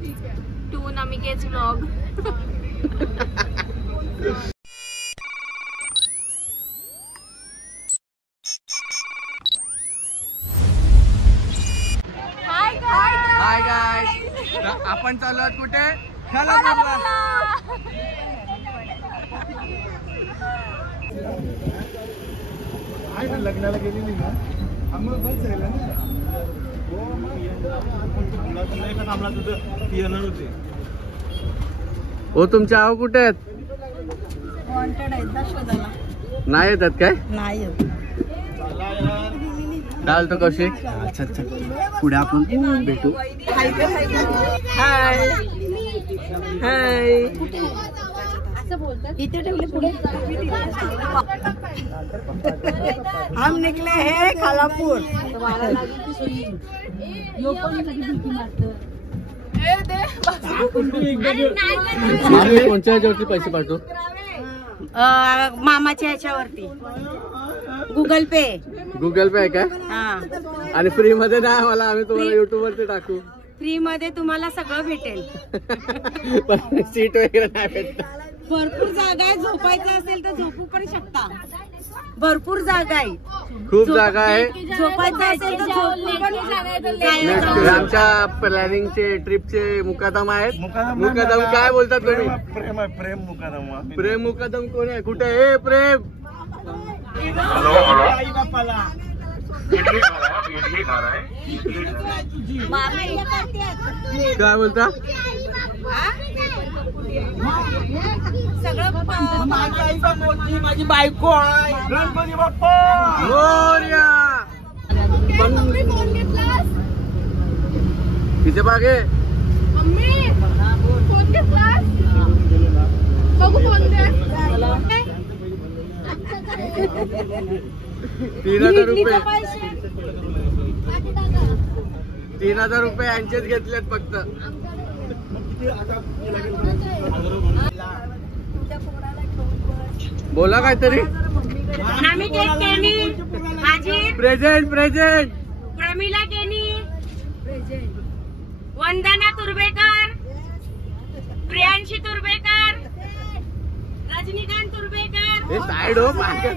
To नमिकेच vlog. Hi guys, आपण चाललो आहोत कुठे? लग्नाला गेलेली ना आम्हाला बस राहिला ना. हो तुमचे आहो कुठे आहेत? नाही येतात काय? नाही चालतो कौशिक. अच्छा अच्छा, पुढे आपण भेटू. हाय हाय. इथे ठेवले पुढे. हम निकले हे खालापूर. कोणत्या ह्याच्यावरती पैसे पाठवू? मामाच्या ह्याच्यावरती गुगल पे. गुगल पे आहे का? हा. आणि फ्री मध्ये नाही मला, आम्ही तुम्हाला युट्यूब वरती टाकू. फ्री मध्ये तुम्हाला सगळं भेटेल. पण सीट वगैरे नाही भेटत. भरपूर जागा आहे. झोपायचं असेल तर झोपू पण शकता. भरपूर जागा आहे. खूप जागा आहे. झोपायचं असेल तर झोपू पण आमच्या प्लॅनिंगचे ट्रिपचे मुकादम आहेत. मुकादम काय बोलतात तुम्ही? प्रेम प्रेम मुकादम. प्रेम मुकादम कोण आहे? कुठे आहे प्रेम? काय बोलता? माझी बायको आहे. गणपती बाप्पा मोरया. तिचे बागे फोन घेतलास? बघू फोन दे. 3,000 रुपये. 3,000 रुपये यांचेच घेतलेत फक्त. बोला काहीतरी. Present present. प्रमिला केनी, वंदना तुर्बेकर, प्रियांशी तुर्बेकर, रजनीकांत तुर्बेकर. हे साइड हो मागे.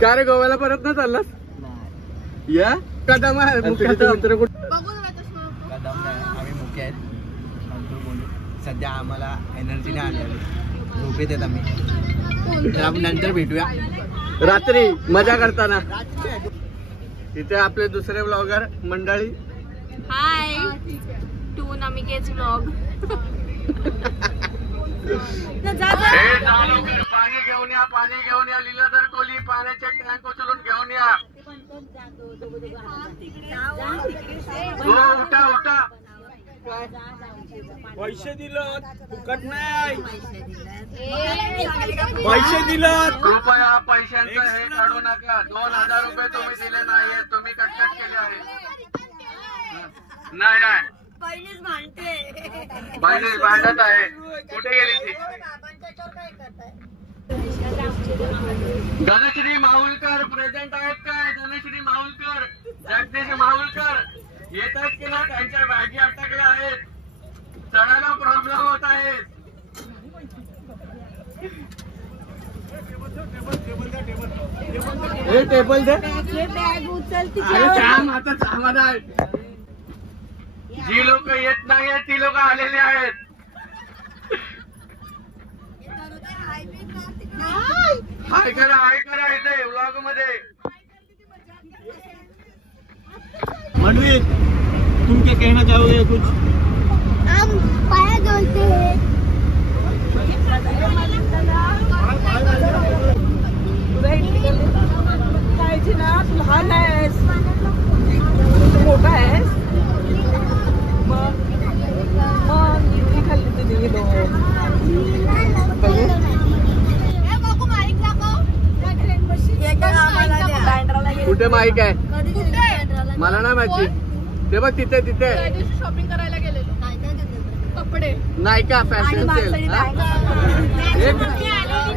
का रे गोव्याला परत ना चाललास? या कदम आहे. मित्र कुठे? कदम नाही, आम्ही मुख्य आहेत. सध्या आम्हाला एनर्जी नाही आली. झोपेत आहेत आम्ही. तर आपण नंतर भेटूया रात्री मजा करताना. इथे आपले दुसरे ब्लॉगर मंडळी. हाय टू नमिकेच व्लॉग. पाणी घेऊन या, पाणी घेऊन या. लीलाधर कोहली पाण्याचे टँक उचलून घेऊन या. हो उठा उठा. पैसे दिलं फुकट नाही. पैसे दिलं. कृपया पैशांचं हे काढू नका. 2,000 रुपये तुम्ही दिले नाहीये, तुम्ही कटकट केले आहे. नाही नाही बहिणीच भांडत आहे. कुठे गेली ती? धनश्री माहुलकर प्रेझेंट आहेत काय? धनश्री माहुलकर, जगदीश माहुलकर येत आहेत की ना? त्यांच्या बॅगी अटकल्या आहेत. चढायला प्रॉब्लेम होत आहे. हे टेबल दे. अरे थांब आता थांबा. जी लोक येत नाहीये ती लोक आलेली आहेत. हाय करा इथे व्लॉग मध्ये. मनवीर तुम क्या कहना चाहोगे? कुछ हम पाया जोड़ते हैं. लहान आहेस, मोठा आहेस. मग इथे खाल्ली तुझी गेलो. कुठे माईक आहे? मला नाही माहिती. ते बघ तिथे तिथे. शॉपिंग करायला गेलेलो. कपडे नाही का फॅशन सेल.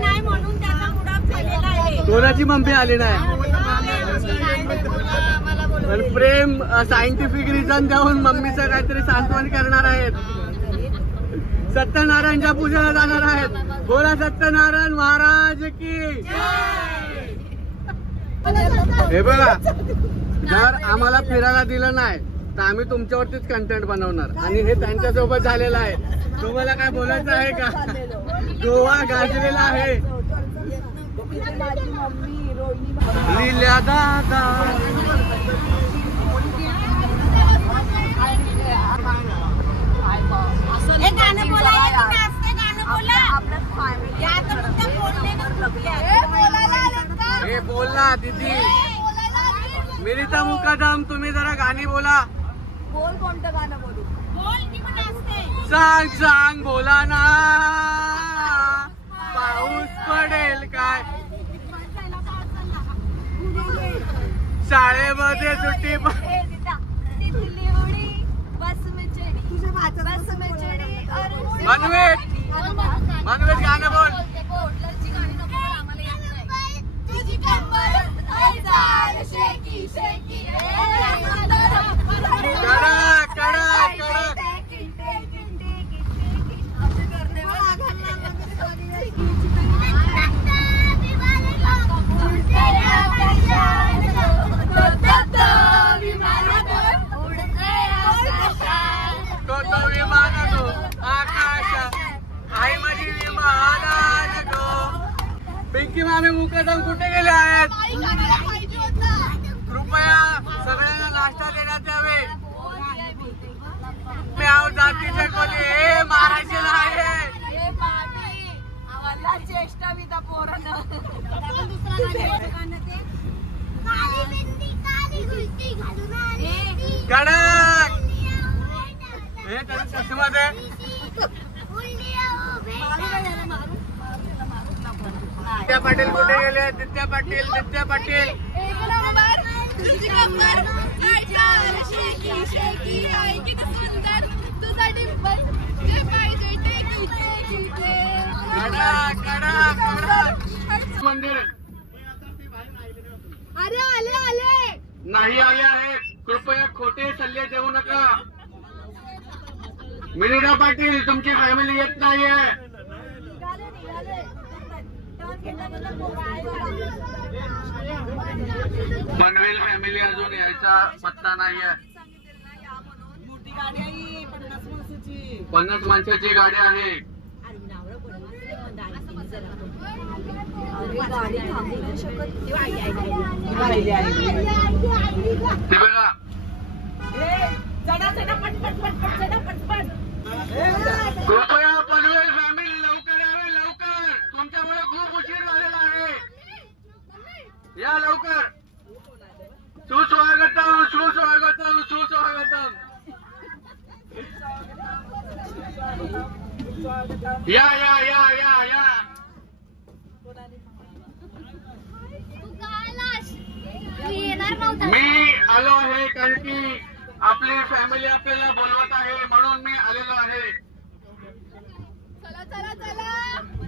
नाही म्हणून त्याचा मुडाप झालेला आहे. कोणाची मम्मी आली नाही. पण प्रेम सायंटिफिक रिझन देऊन मम्मीचं काहीतरी सांत्वन करणार आहेत. सत्यनारायणच्या पूजेला जाणार आहेत. बोला सत्यनारायण महाराज की. हे बघा, जर आम्हाला फिरायला दिलं नाही तर आम्ही तुमच्यावरतीच कंटेंट बनवणार. आणि हे त्यांच्यासोबत झालेलं आहे. तुम्हाला काय बोलायचं आहे का? गोवा गाजलेला आहे. लीला दादा गाणं बोला, गाणं बोला. हे बोल ना दीदी. मिलिता मुकादम, तुम्ही जरा गाणी बोला. बोल, कोणतं गाणं बोलू? सांग सांग बोला ना. पाऊस पडेल काय? शाळेमध्ये सुट्टी मनवेट मनवेट गाणं बोल. कडक कडक कडक. तो विमान गो आकाश आई माझी विमान गो. पिंकी मामी मुकादम कुठे गेले आहेत? कृपया सगळ्यांना नाश्ता देण्यात यावे. मी आहो जातीचे कोणी हे मारायचे नाही. चेष्टा मी त्या पोरांना. कडक. हे त्याची चष्मा दे. दित्या पाटील कुठे गेले? दित्या पाटील, दित्या पाटील. मंदिर अरे आले आले नाही आले आहेत. कृपया खोटे सल्ले देऊ नका. मिलिंदा पाटील, तुमची फॅमिली येत नाहीये. पनवेल फॅमिली अजून यायचा पत्ता नाहीये. 50 माणसाची गाडी आहे. ते बघा, कृपया पनवेल फॅमिली लवकर यावे. लवकर, तुमच्यामुळे खूप उशीर झालेला आहे. या लवकर. सुस्वागतम सुस्वागतम सुस्वागतम. या या या या या. मी आलो आहे कारण की आपली फॅमिली आपल्याला बोलवत आहे म्हणून मी आलेलो आहे. चला चला चला.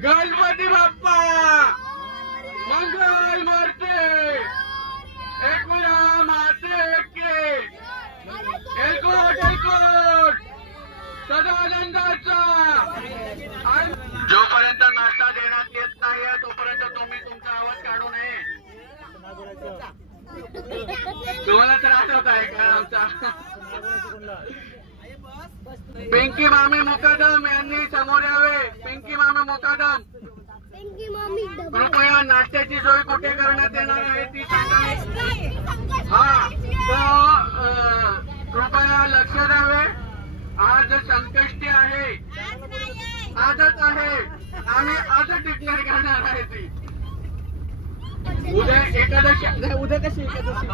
गणपती बाप्पा मंगल मूर्ती एकविरा माते के एलकोट एलकोट सदानंदाचा. जोपर्यंत नाश्ता देण्यात येत नाही तोपर्यंत तुम्ही तुमचा आवाज काढू नये. तुम्हाला त्रास होत आहे का आमचा? पिंकी मामी मुकादम यांनी समोर यावे. पिंकी मामी मुकादम, कृपया नाश्त्याची सोय कुठे करण्यात येणार आहे ती सांगा. हा, तर कृपया लक्ष द्यावे. आज संकष्टी आहे. आजच आहे. आम्ही आजच डिक्लेअर करणार आहे ती. उद्या एकादशी नाही. उद्या कशी एकादशी?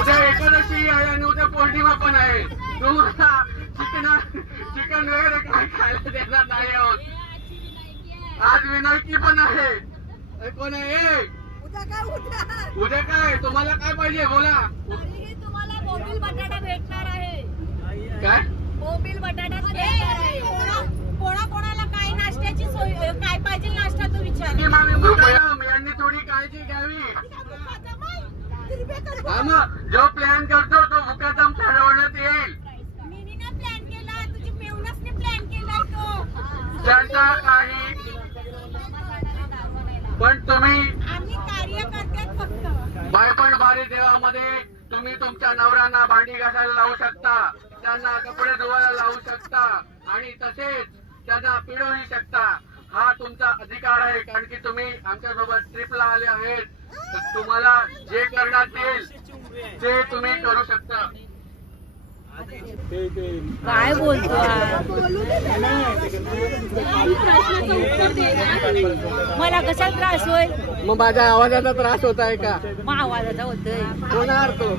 उद्या एकादशी आहे आणि उद्या पौर्णिमा पण आहे. तुम्हाला चिकन वगैरे काय खायला देणार नाही आहोत. आज विनायकी पण आहे. कोण आहे? उद्या काय? तुम्हाला काय पाहिजे बोला. तुम्हाला बोंबील बटाटा भेटणार आहे. काय बोंबील बटाटा भेटणार आहे. कोणाकोणाला काय नाश्त्याची सोय, काय पाहिजे नाश्ता तो विचार. यांनी थोडी काळजी घ्यावी. हा मग जो प्लॅन करतो तो मुकादम ठरवण्यात येईल. प्लॅन केला, तुझी मेवनासने प्लॅन केलाय तो. त्यांचा काही पण तुम्ही आम्ही कार्य करतात फक्त. बायपण बारी देवामध्ये तुम्ही तुमच्या नवऱ्यांना भांडी घासायला लावू शकता, त्यांना कपडे धुवायला लावू शकता आणि तसेच त्यांना पिळूही शकता. हा तुमचा अधिकार आहे, कारण की तुम्ही आमच्यासोबत ट्रिपला आले आहेत. तर तुम्हाला जे करण्यात येईल ते तुम्ही करू शकता. काय बोलतो मला कसा त्रास होईल? मग माझ्या आवाजाचा त्रास होत आहे का? मग आवाजाचा होतोय. होणार तो.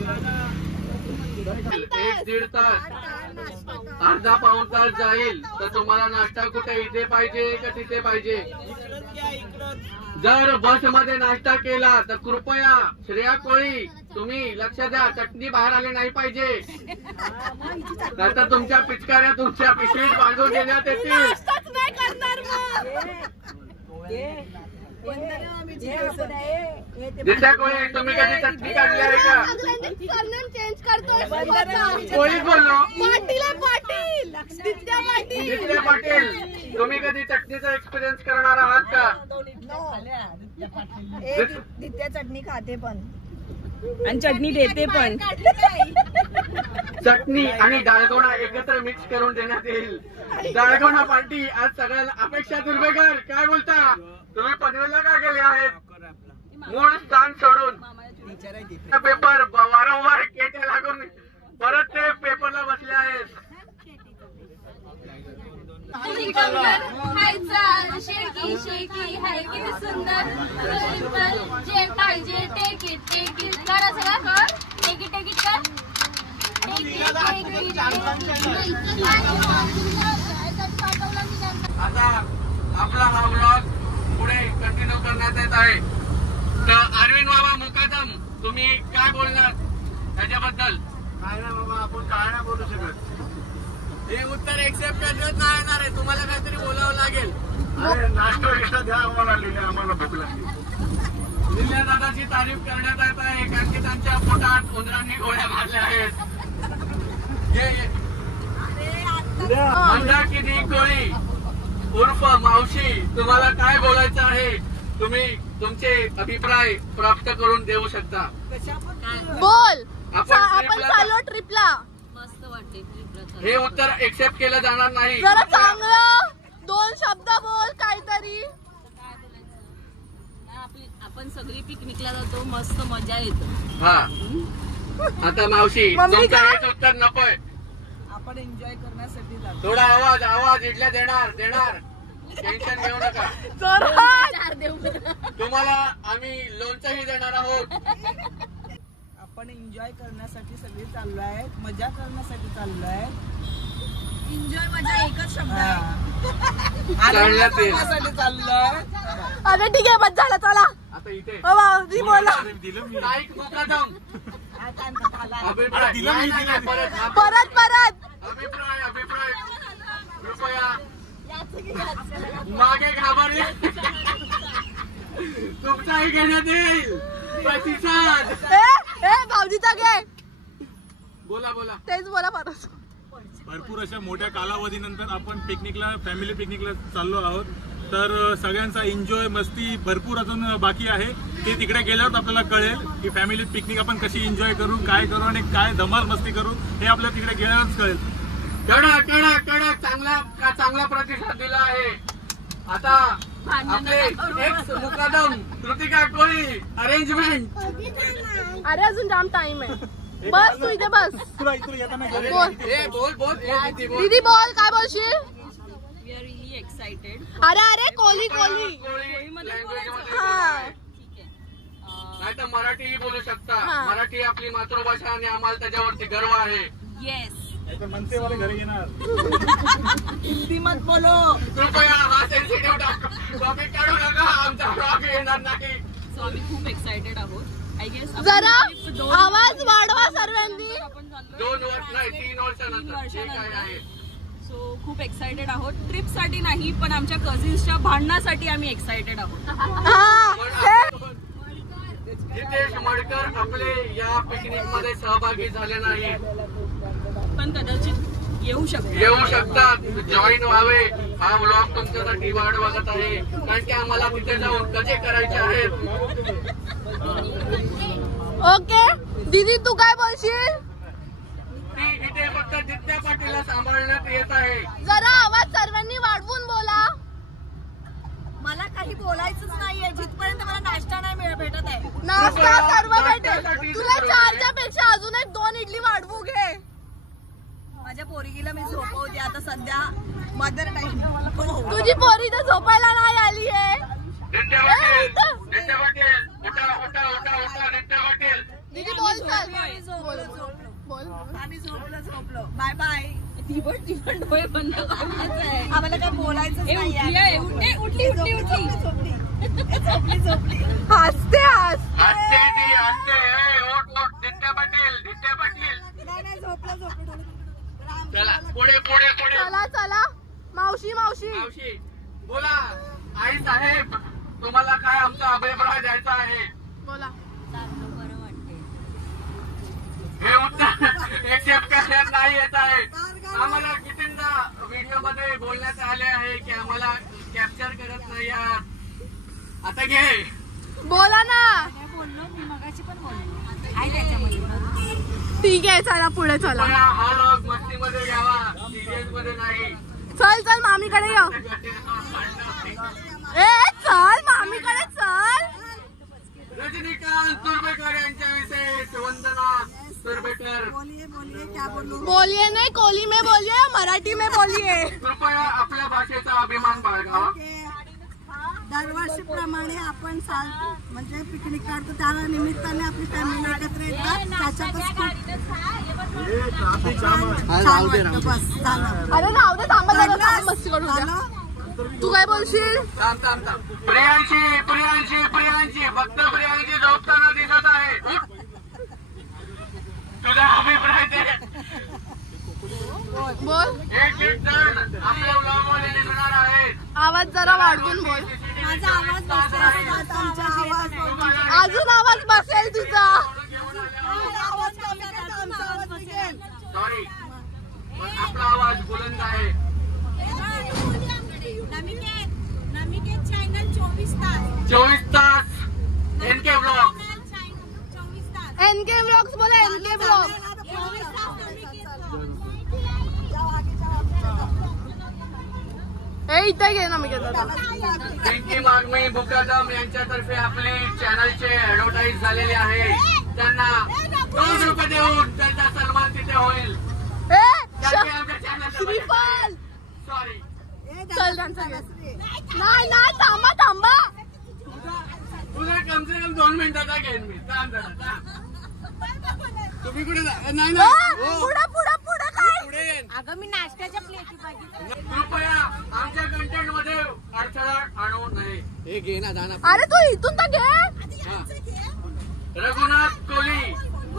1-1.5 तास अर्धा पाऊण तास जाईल. तर तुम्हाला नाश्ता कुठे इथे पाहिजे का तिथे पाहिजे? जर बस मध्ये नाश्ता केला तर कृपया श्रेया कोळी तुम्ही लक्ष द्या, चटणी बाहेर आली नाही पाहिजे. नाहीतर तुमच्या पिचकाऱ्या तुमच्या पिशवीत बांधून देण्यात येतील. दिशा कोळी तुम्ही कधी चटणी काढली आहे का? चेंज करतोय. कोळीच बोललो. दित्या पाटील. दित्या पाटील तुम्ही कधी चटणीचा एक्सपिरियन्स करणार आहात का? दित्या चटणी खाते पण आणि चटणी देते पण. चटणी आणि डाळगोणा एकत्र मिक्स करून देण्यात येईल. डाळगोणा पार्टी आज सगळ्यांना. अपेक्षा दुर्वेकर काय बोलता? तुम्ही पनवेलला का गेले आहेत? मूळ स्थान सोडून पेपर वारंवार केटे लागून परत ते पेपरला बसले आहेत. शेकी शेकी हाय किती सुंदर. जे पाहिजे टेकीट करा सगळं कर. टेकीट कर. आता आपला हा ब्लॉग पुढे कंटिन्यू करण्यात येत आहे. तर अरविंद बाबा मुकादम तुम्ही काय बोलणार त्याच्याबद्दल? काय नाही बाबा, आपण काय नाही बोलू शकत. हे उत्तर एक्सेप्ट करण्यात नाही येणार आहे. तुम्हाला काहीतरी बोलावं लागेल. नाश्ता द्या आम्हाला, लिहिल्या आम्हाला भूक लागली. दिल्या दादाची तारीफ करण्यात येत आहे, कारण की त्यांच्या पोटात उंदरांनी गोळ्या मारल्या आहेत. मंदाकिनी कोळी उर्फ मावशी तुम्हाला काय बोलायचं आहे? तुम्ही तुमचे अभिप्राय प्राप्त करून देऊ शकता. बोल. आपण चाललो ट्रिपला. मस्त वाटते ट्रिपला. हे उत्तर एक्सेप्ट केलं जाणार नाही. जरा चांगलं 2 शब्द बोल काहीतरी. आपण सगळी पिकनिकला जातो, मस्त मजा येते. हा आता मावशी तुमचं हेच उत्तर नकोय. आपण एन्जॉय करण्यासाठी जातो. थोडा आवाज इथल्या देणार टेन्शन घेऊ नका. तुम्हाला आम्ही लोणचंही देणार आहोत. आपण एन्जॉय करण्यासाठी सगळे चाललो आहे, मजा करण्यासाठी चाललो आहे. एन्जॉय मजा एकच शब्द आहे. चालण्यात येईल. करण्यासाठी चाललोय. अरे ठीक आहे, बस झालं चला. आता इथे बोला. नाईक मुकादम अभिप्राय परत अभिप्राय कृपया मागे घाबरले. तुमचाही घेण्यात येईल प्रतिसाद. भाऊजीचा घे. बोला तेच बोला परत. भरपूर अशा मोठ्या कालावधीनंतर आपण फॅमिली पिकनिकला चाललो आहोत. तर सगळ्यांचा एन्जॉय मस्ती भरपूर अजून बाकी आहे. ते तिकडे गेल्यावर आपल्याला कळेल की फॅमिली पिकनिक आपण कशी एन्जॉय करू, काय करू आणि काय धमाल मस्ती करू हे आपल्याला तिकडे गेल्यावरच कळेल. कडक चांगला प्रतिसाद दिला आहे. आता आपले एक्स मुकादम कृतिका कोळी अरेंजमेंट. अरे अजून जाम टाइम आहे. बस तू इथे बस. बोल दीदी बोल. काय बोलशील? We are really excited. अरे कोली नाही तर मराठीही बोलू शकता. हा. मराठी आपली मातृभाषा आणि आम्हाला त्याच्यावरती गर्व आहे. येस. मनसेवाले घरी येणार. हिंदी मत बोलो. कृपया हा सेन्सिटिव्ह टॉपिक काढू नका. आमचा ब्लॉग येणार नाही. सो आम्ही खूप एक्साइटेड आहोत. आय गेस जरा आवाज वाढवा सर्वांनी. आपण चाललोय 2 वर्ष नाही 3 वर्षानंतर जे काय आहे. सो खूप एक्साइटेड आहोत. ट्रिपसाठी नाही, पण आमच्या कझिन्सच्या भांडणासाठी आम्ही एक्साइटेड आहोत. हा. जितेश मडकर आपले या पिकनिक मध्ये सहभागी झाले नाही, पण कदाचित येऊ शकतात, जॉईन व्हावे. हा व्लॉग तुमच्यासाठी वाट बघत आहे, कारण की आम्हाला तिथे जाऊन कसे करायचे आहेत. ओके दीदी तू काय बोलशील? ती इथे फक्त दित्या पाटीलला सांभाळण्यात येत आहे. जरा आवाज सर्वांनी वाढवून बोला. मला काही बोलायचंच नाहीये जिथपर्यंत मला नाश्ता नाही भेटत आहे. नाश्ता सर्व भेटेल तुला. 4च्या पेक्षा अजून एक 2 इडली वाढवू घे. माझ्या पोरगीला मी झोपवते आता सध्या मदर टाइम. तुझी पोरी तर झोपायला नाही आली आहे. दित्या पाटील उठा उठा उठा उठा. दित्या पाटील दीदी बोल चल. आम्ही झोपलो. Bye bye. ती डोळे बंद आहे. आम्हाला काय बोलायचं नाही. उठली. हसते हस. दित्या पाटील नाही झोपलो. चला पुढे पुढे पुढे. चला मावशी मावशी बोला. आई साहेब तुम्हाला काय आमचा अभिप्राय द्यायचा आहे? बोला. हे उत्तर एक्सेप्ट करण्यात नाही येत आहे. आम्हाला कितींदा व्हिडिओ मध्ये बोलण्यात आले आहे की आम्हाला कॅप्चर करत नाही आहात. आता घे बोला ना. ठीक आहे चला पुढे चला. हा लॉग मस्तीमध्ये घ्यावा, सिरियस मध्ये नाही. चल मामीकडे ये. चल मामीकडे चल. रजनीकांत तुर्भेकर यांच्या विशेष वंदना तुर्भेकर. बोलिये नाही कोली में बोलिये, मराठी में बोलिये. कृपया आपल्या भाषेचा अभिमान बाळगावा. दरवर्षीप्रमाणे आपण म्हणजे पिकनिक काढतो त्या निमित्ताने आपली फॅमिली एकत्र येतात. त्याच्यातच बस झालं. अरे नाव दे. थांबा मस्ती करू द्या. तू काय बोलशील? प्रियांशी फक्त प्रियांशी झोपताना दिसत आहे. तुझा अभिप्राय दे. बोल. एक जण आपल्या ब्लॉगमध्ये निघणार आहेत. आवाज जरा वाढवून बोल. माझा आवाज अजून आवाज बसेल तुझा. सॉरी आपला आवाज बुलंद आहे. नमिकेत चॅनल 24 तास एनके ब्लॉग. एनके ब्लॉग्स बोला. NK blog. इथे घे ना मी पिंकी मागमी बुकादम यांच्यातर्फे आपली चॅनलचे ऍडव्हर्टाईज झालेले आहे. त्यांना 2 रुपये देऊन त्यांचा सन्मान तिथे होईल. श्रीफल. सॉरी चल त्यांचा घे. नाही थांबा. तुला कम से कम 2 मिनिटाचा घेईन मी. तुम्ही कुठे नाही पुढे काय? पुढे येईन. अगं मी नाश्त्याच्या प्लेटी पाहिजे. कृपया आमच्या कंटेंट मध्ये अडथळा आणू नये. हे घे ना जाना. अरे तू इथून तर घे. रघुनाथ कोली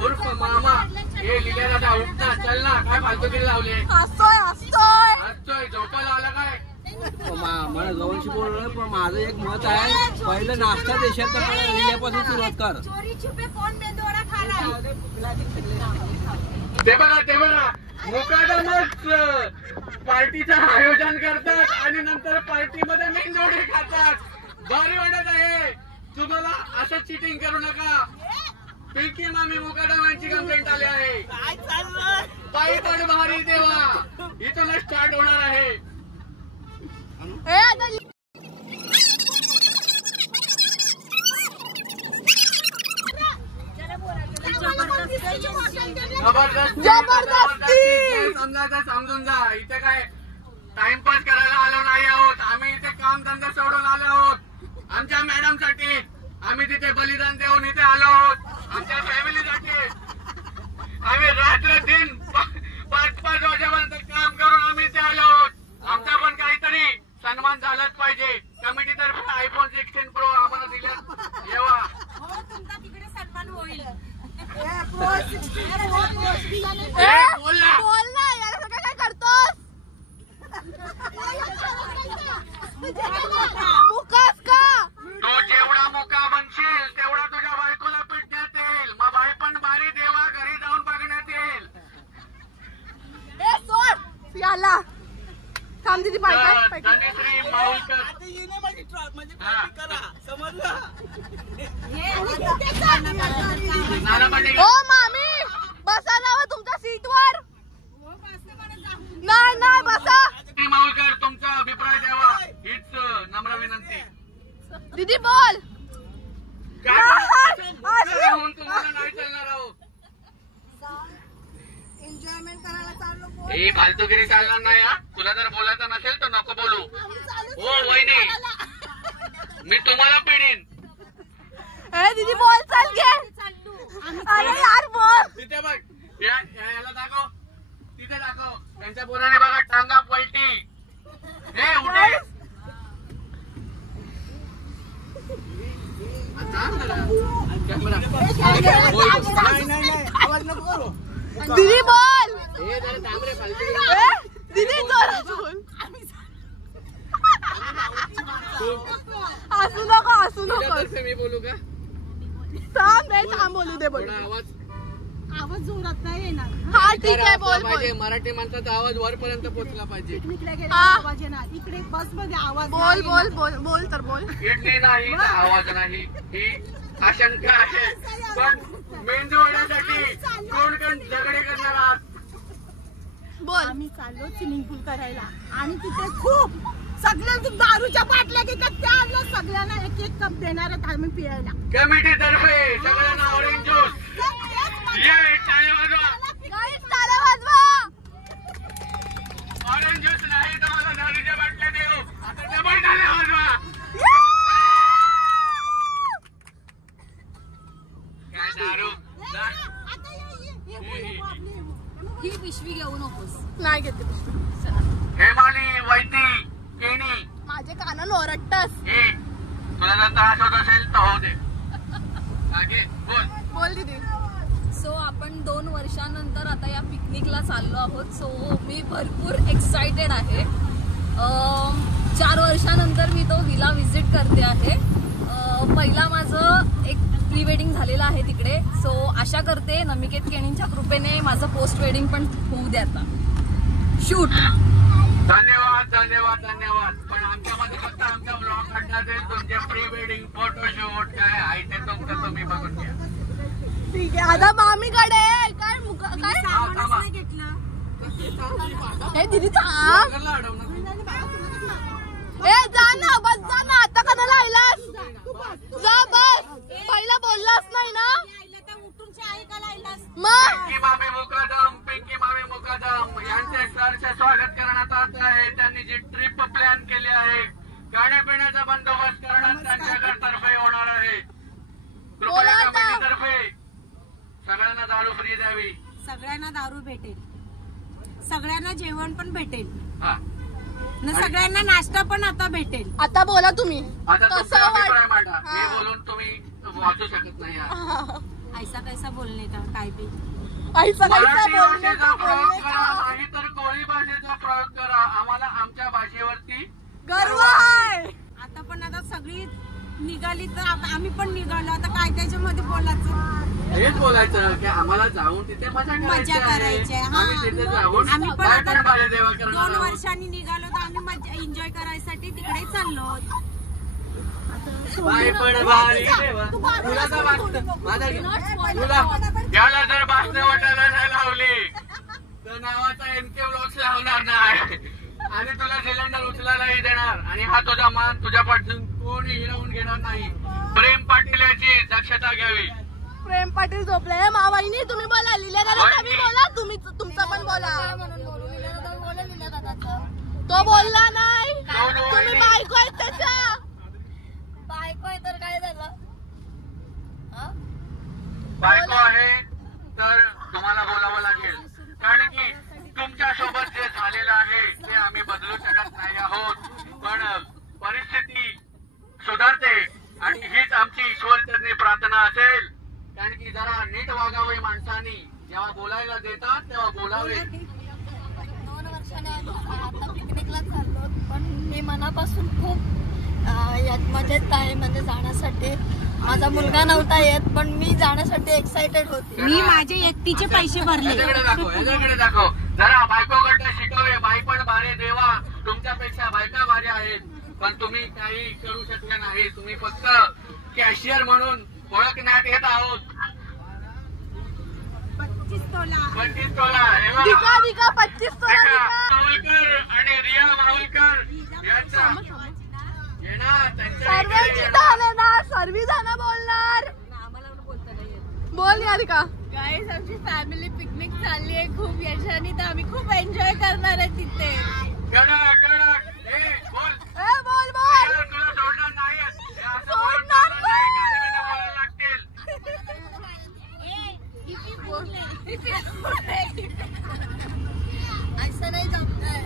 उर्फ मामा हे लिहिलेला जा. उठना चल ना. काय फालतूगिरी लावली? हसतोय. झोपायला आला काय? मला जवळशी बोललं पण माझं एक मत आहे. पहिलं नाश्ता देशात लिहिल्यापासून सुरुवात कर. चोरी छुपे कोण बेदोडा खाला. ते बघा मुकादमच पार्टीचं आयोजन करतात आणि नंतर पार्टीमध्ये मेंदोडे खातात. भारी वाटत आहे. तुम्हाला असं चिटिंग करू नका. पिंकी मामी मुकादम यांची कंप्लेंट आली आहे. पायी पण भारी देवा इथूनच स्टार्ट होणार आहे. जबरदस्ती. समजायचं समजून जा. इथे काय टाइमपास करायला आलो नाही आहोत. आम्ही इथे काम धंदा सोडून आलो आहोत. आमच्या मॅडम साठी आम्ही तिथे बलिदान देऊन इथे आलो आहोत. आमच्या फॅमिलीसाठी आम्ही रात्र दिन 5-5 वाजेपर्यंत काम करून आम्ही इथे आलो आहोत. आमचा पण काहीतरी सन्मान झालाच पाहिजे. कमिटी तर्फे iPhone 16 Pro आम्हाला दिल्यात. येवा तुमचा तिकडे सन्मान होईल. बोल ना यार सगळं काय करतोस? मुकास का? तू जेवढा मोका बनशील तेवढा तुझ्या बायकोला कर. आता येणे माझी म्हणजे हा. traffic करा समजलं. नाना पाटील ओ मामी बसा ना हो तुमच्या सीटवर. नाही नाही बसा. माऊलकर तुमचा अभिप्राय द्यावा हीच नम्र विनंती. दीदी बोल. काय होऊन तुम्हाला नाही चालणार आहो. एन्जॉयमेंट करायला चाललो. ही फालतूगिरी चालणार नाही हा. तुला जर बोलायचं नसेल तर नको बोलू. हो वहिनी मी तुम्हाला पिढीन. ए दीदी बोल चल घे. अरे यार बोल. तिथे बघ याला दाखव तिथे दाखव. त्यांच्या बोलाने बघा टांगा पलटी. हे उठे नाही नाही आवाज नको करू. दीदी बोल. हे जरा थांब रे फालतू. दीदी जोरात बोल. हसू नको मी बोलू का थांब बोलू दे बोल. थोडा आवाज आवाज जोरात नाही येणार. हा ठीक आहे बोल पाहिजे. बोल. मराठी माणसाचा आवाज वरपर्यंत पोहोचला पाहिजे. पिकनिकला गेला हा. आवाज येणार. इकडे बस मध्ये आवाज बोल नाही बोल बोल बोल तर बोल. इडली नाही आवाज नाही ही आशंका आहे. पण मेंदू होण्यासाठी कोण कोण झगडे करणार आहात. बोल. आम्ही चाललो स्विमिंग पूल करायला आणि तिथे खूप सगळ्या दारूच्या बाटल्या घेतात. त्या सगळ्यांना एक एक कप देणार आहेत आम्ही पियायला. कमिटी तर्फे सगळ्यांना ऑरेंज ज्यूस. ये टाळ्या वाजवा. गाईस टाळ्या वाजवा. ऑरेंज ज्यूस नाही तर मला दारूच्या बाटल्या देऊ. आता डबल टाळ्या वाजवा. काय दारू ही पिशवी घेऊ नकोस. नाही घेते पिशवी. हेमाली वैती केणी माझे कान ओरडतस. ही तुला जर त्रास होत असेल तर होऊ दे. आगे बोल. बोल दीदी. सो आपण 2 वर्षानंतर आता या पिकनिकला चाललो आहोत. सो मी भरपूर एक्सायटेड आहे. 4 वर्षानंतर मी तो विला व्हिजिट करते आहे. पहिला माझं एक प्री वेडिंग झालेलं आहे तिकडे. सो आशा करते नमिकेत केणींच्या कृपेने माझं पोस्ट वेडिंग पण होऊ द्या. आता शूट. धन्यवाद धन्यवाद धन्यवाद. पण आमच्यामध्ये फक्त आमचा ब्लॉग काढण्यात येईल. तुमचे प्री वेडिंग फोटोशूट काय आहे ते तुमचं तुम्ही बघून घ्या. ठीक आहे. आता मामीकडे काय काय सामानच घेतलं. हे दीदी थांब. ए जा ना बस जा ना. आता कधी लायलास जा बस. पहिला बोललास नाही ना उठून चाय का लायलास. मग पिंकी मामी मुकादम यांचे सरचे स्वागत करण्यात आलं आहे. त्यांनी जी ट्रिप प्लॅन केली आहे खाण्यापिण्याचा बंदोबस्त करण्यात त्यांच्यातर्फे होणार आहे. कृपया कमिटीतर्फे सगळ्यांना दारू फ्री द्यावी. सगळ्यांना दारू भेटेल. सगळ्यांना जेवण पण भेटेल. हा. न सगळ्यांना नाश्ता पण आता भेटेल. आता बोला तुम्ही. आता तुमचा कसं अभिप्राय मांडा. हा. मी बोलून तुम्ही वाचू शकत नाही आहात. ऐसा कैसा बोलणे का काय बी. ऐसा कैसा मराठी बोलणे भाषेचा प्रयोग बोलणे करा का. नाही तर कोळी भाषेचा प्रयोग करा. आम्हाला आमच्या भाषेवरती गर्व आहे. आता पण आता सगळी निघाली तर आता आम्ही पण निघालो. आता काय त्याच्यामध्ये बोलायचं. हेच बोलायचं की आम्हाला जाऊन तिथे मजा मजा करायची आहे. आम्ही तिथे जाऊन आम्ही पण काय आता पण बाले देवा 2 करणार आहोत. वर्षांनी निघालो तर आम्ही मजा एन्जॉय करायसाठी तिकडे चाललो. बाई पण भारी देवा. तुला तर वाटतं माझा तुला याला जर बासने वाटायला नाही लावली तर नावाचा एनके ब्लॉग्स लावणार नाही. आणि तुला सिलेंडर उचलायलाही देणार. आणि हा तुझा मान तुझ्यापासून कोणी हिरवून घेणार नाही. प्रेम पाटील याची दक्षता घ्यावी. प्रेम पाटील झोपले. मावाईनी तुम्ही बोला. लिहिल्या तुम्ही बोला. तुम्ही तुमचं पण बोला. तो बोलला नाही. तुम्ही बायको आहेत त्याच्या. बायको आहे तर काय झालं. बायको आहे तर तुम्हाला बोलावं लागेल. कारण की तुमच्या सोबत जे झालेलं आहे ते आम्ही बदलू शकत नाही आहोत. पण परिस्थिती सुधारते आणि हीच आमची ईश्वरचरणी प्रार्थना असेल. कारण की जरा नीट वागावे माणसांनी. जेव्हा बोलायला देतात तेव्हा बोलावे. 2 वर्षाने आता पिकनिकला चाललो. पण मी मनापासून खूप यात मजेत आहे. म्हणजे जाण्यासाठी माझा मुलगा नव्हता येत पण मी जाण्यासाठी एक्साइटेड होते. मी माझे एकटीचे पैसे भरले. याच्याकडे दाखव जरा बायकोकडे शिकवे. बाई पण बारे देवा तुमच्यापेक्षा बायका भारी आहेत, पण तुम्ही काही करू शकले नाही. तुम्ही फक्त कॅशियर म्हणून ओळखण्यात येत आहोत. 25 तोला दिका 25 तोला माहुलकर आणि रिया माहुलकर यांचा येणार सर्वांची झाले ना, सर्वी जण बोलणार. बोल यार का गाईस, आमची फॅमिली पिकनिक चालली आहे खूप यशाने, तर आम्ही खूप एन्जॉय करणार आहे तिथे. कडक कडक बोल बोल बोल तुला सोडणार नाही. सोडणार असं नाही जमतंय.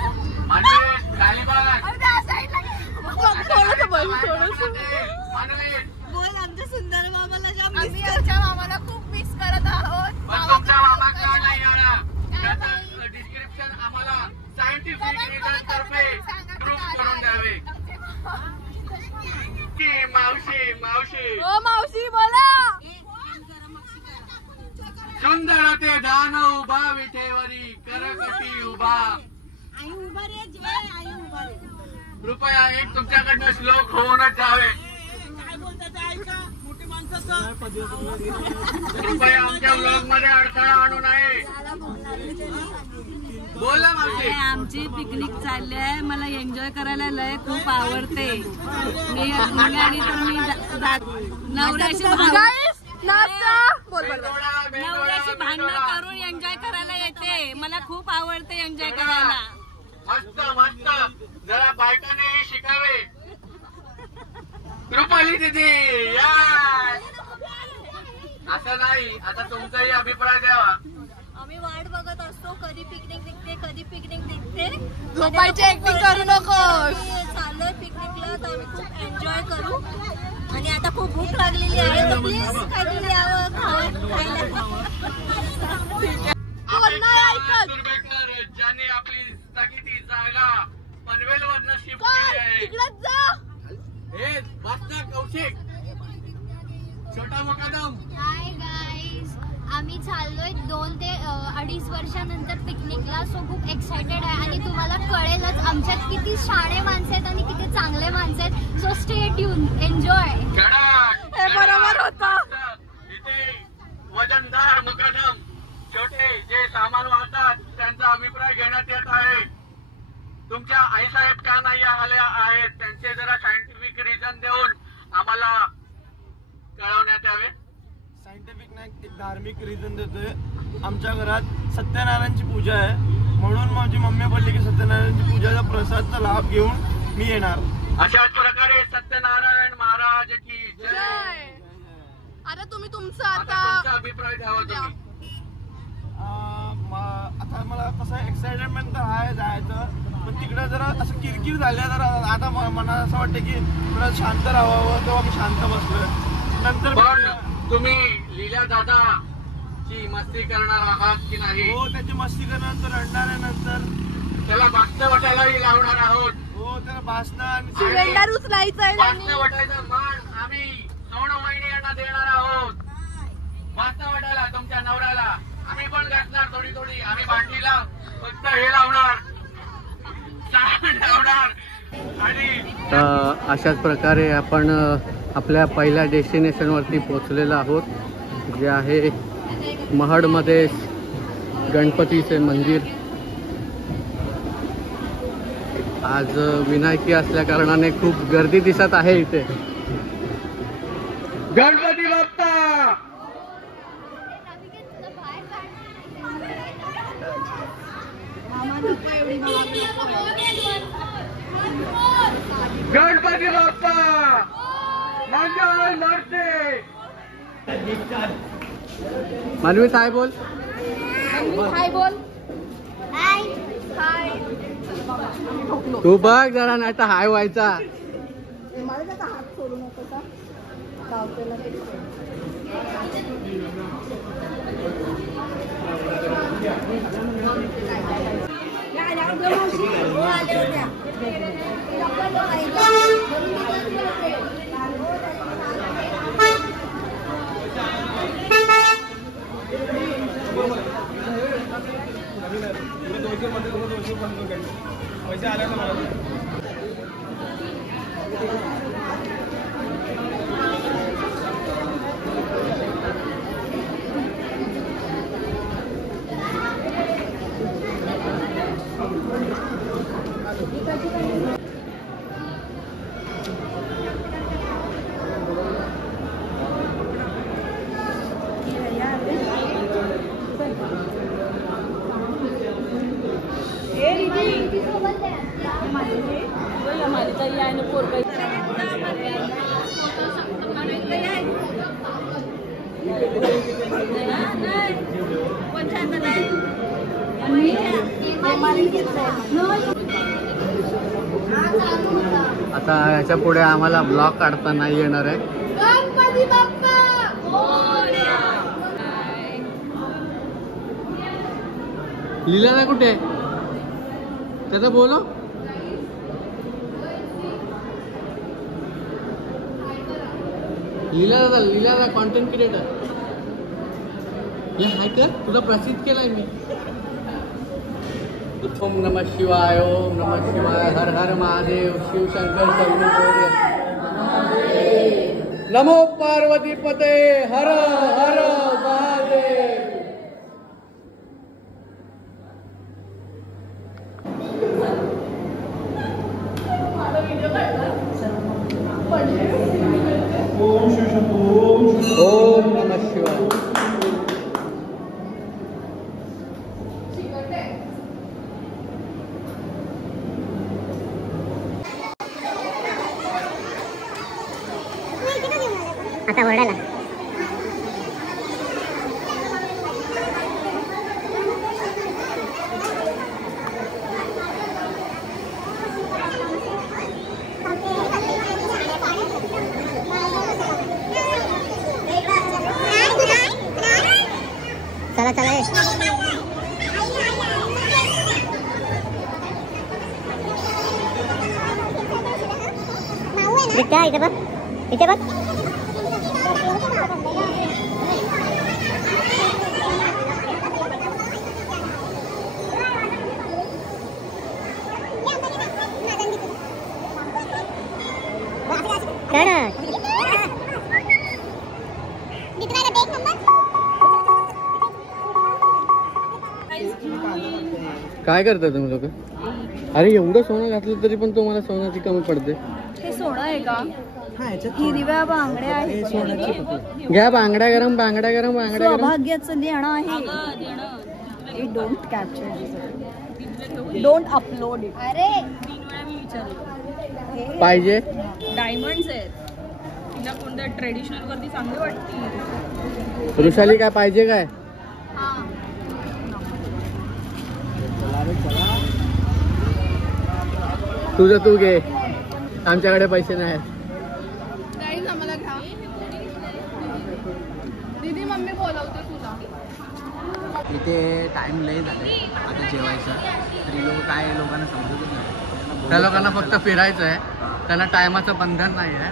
बोल, आमच्या सुंदर मामाला जाम आम्ही आमच्या मामाला खूप मिस करत आहोत. तुमच्या मामाचा नाही येणार. डिस्क्रिप्शन आम्हाला सायंटिफिक रिझन तर्फे प्रूफ करून द्यावे. की मावशी मावशी ओ मावशी बोला. सुंदर ते दान उभा विठेवरी करकटी उभा. आई उभा रे, जय आई उभा रे. कृपया एक तुमच्याकडनं श्लोक होऊनच जावे. काय बोलतात ऐका, मोठी माणसाचं. कृपया आमच्या ब्लॉग मध्ये अडथळा आणू नये. बोला मावशी. आमची पिकनिक चालली आहे, मला एन्जॉय करायला लय खूप आवडते. मी आणि तर मी नवऱ्याशी नवऱ्याशी भांडणं करून एन्जॉय करायला येते. मला खूप आवडते एन्जॉय करायला. मस्त मस्त. जरा बायकाने शिकावे. कृपाली दिदी असं नाही. आता तुमचाही अभिप्राय द्यावा. आम्ही वाट बघत असतो कधी पिकनिक निघते, कधी पिकनिक निघते. झोपायची ऍक्टिंग करू नकोस. चाललोय पिकनिकला, तर आम्ही खूप एन्जॉय करू. आणि आता खूप भूक लागलेली आहे, तर प्लीज काहीतरी यावं खायला. सुरबेकर ज्यांनी आपली स्थगिती जागा पनवेलवरनं शिफ्ट केली आहे. तिकडच जा. हे मास्टर कौशिक छोटा मुकादम. हाय गाईज, आम्ही चाललोय 2 ते 2.5 वर्षानंतर पिकनिकला. सो खूप एक्सायटेड आहे आणि तुम्हाला कळेलच आमच्यात किती शाणे माणसं आहेत आणि किती चांगले माणसं आहेत. So stay tune, enjoy. हे बरोबर होतं. इथे वजनदार मुकादम छोटे जे सामान वाहतात त्यांचा अभिप्राय घेण्यात येत आहे. तुमच्या आईसाहेब का नाही आल्या आहेत त्यांचे जरा सायंटिफिक रिझन देऊन आम्हाला कळवण्यात यावे. सायंटिफिक नाही, एक धार्मिक रिझन देतोय. आमच्या घरात सत्यनारायणची पूजा आहे, म्हणून माझी मम्मी बोलली की सत्यनारायणची पूजाचा प्रसादचा लाभ घेऊन मी येणार. अशाच प्रकारे सत्यनारायण महाराज की जय. आता तुम्ही तुमचं आता तुमचा आता अभिप्राय द्यावा तुम्ही. आता मला कसं एक्साइटमेंट तर आहे जायचं, पण तिकडे जरा असं किरकिर झाल्या तर आता मला असं वाटतं की थोडं शांत राहावं. तेव्हा मी शांत बसलोय. नंतर पण तुम्ही लीला दादाची मस्ती करणार आहात की नाही? हो, त्याची मस्ती करणार, रडणार आहे. नंतर त्याला भाषण वाटायलाही लावणार आहोत. हो, त्याला भाषण आणि सिलेंडर उचलायचंय. भाषण वाटायचं मान आम्ही सोनवहिनी यांना देणार आहोत. भाषण वाटायला तुमच्या नवऱ्याला आम्ही पण घातणार थोडी थोडी. आम्ही भांडीला फक्त हे लावणार आणि अशाच प्रकारे आपण आपल्या पहिल्या डेस्टिनेशनवरती पोहोचलेलो आहोत, जे आहे महडमध्ये गणपतीचे मंदिर. आज विनायकी असल्या कारणाने खूप गर्दी दिसत आहे इथे. गणपती बाप्पा. गणपती बाप्पा मंगल मूर्ती. मानवी काय बोल. हाय बोल. तू बघ जरा, नाही तर हाय व्हायचा. हात सोडू नको का. पैसे आले आता याच्या पुढे आम्हाला ब्लॉग काढता नाही येणार आहे. लीला ना कुठे त्याचा बोलो. लीला कॉन्टेंट क्रिएटर हे हाय कर, तुला प्रसिद्ध केलाय मी. ओम नमः शिवाय, ओम नमः शिवाय, हर हर महादेव, शिव शंकर सर्व. नमो पार्वती पते, हर हर महादेव. ओम नमः शिवाय. आता ओरडायला चला चला इथे बघ, इथे बघ. काय करता तुम्ही लोक? अरे एवढं सोनं घातलं तरी पण तुम्हाला सोन्याची कमी पडते. हे सोनं आहे का? हिरव्या बांगड्या आहेत. घ्या बांगड्या गरम, बांगड्या गरम, बांगड्या गरम. सौभाग्याचं देणं आहे. Don't capture, don't upload it. अरे पाहिजे डायमंड्स आहेत. तिला कोणत्या ट्रेडिशनल वरती चांगली वाटते. वृषाली काय पाहिजे काय? तुझं तू घे, आमच्याकडे पैसे नाही. आम्हाला घ्या. दीदी मम्मी बोलवते तुला. इथे टाइम लय झाले आता जेवायचं, तरी लोक काय लोकांना समजतच नाही. त्या लोकांना फक्त फिरायचं आहे, त्यांना टायमाचं बंधन नाही आहे.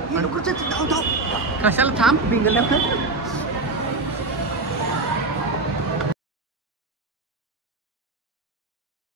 कशाला थांब.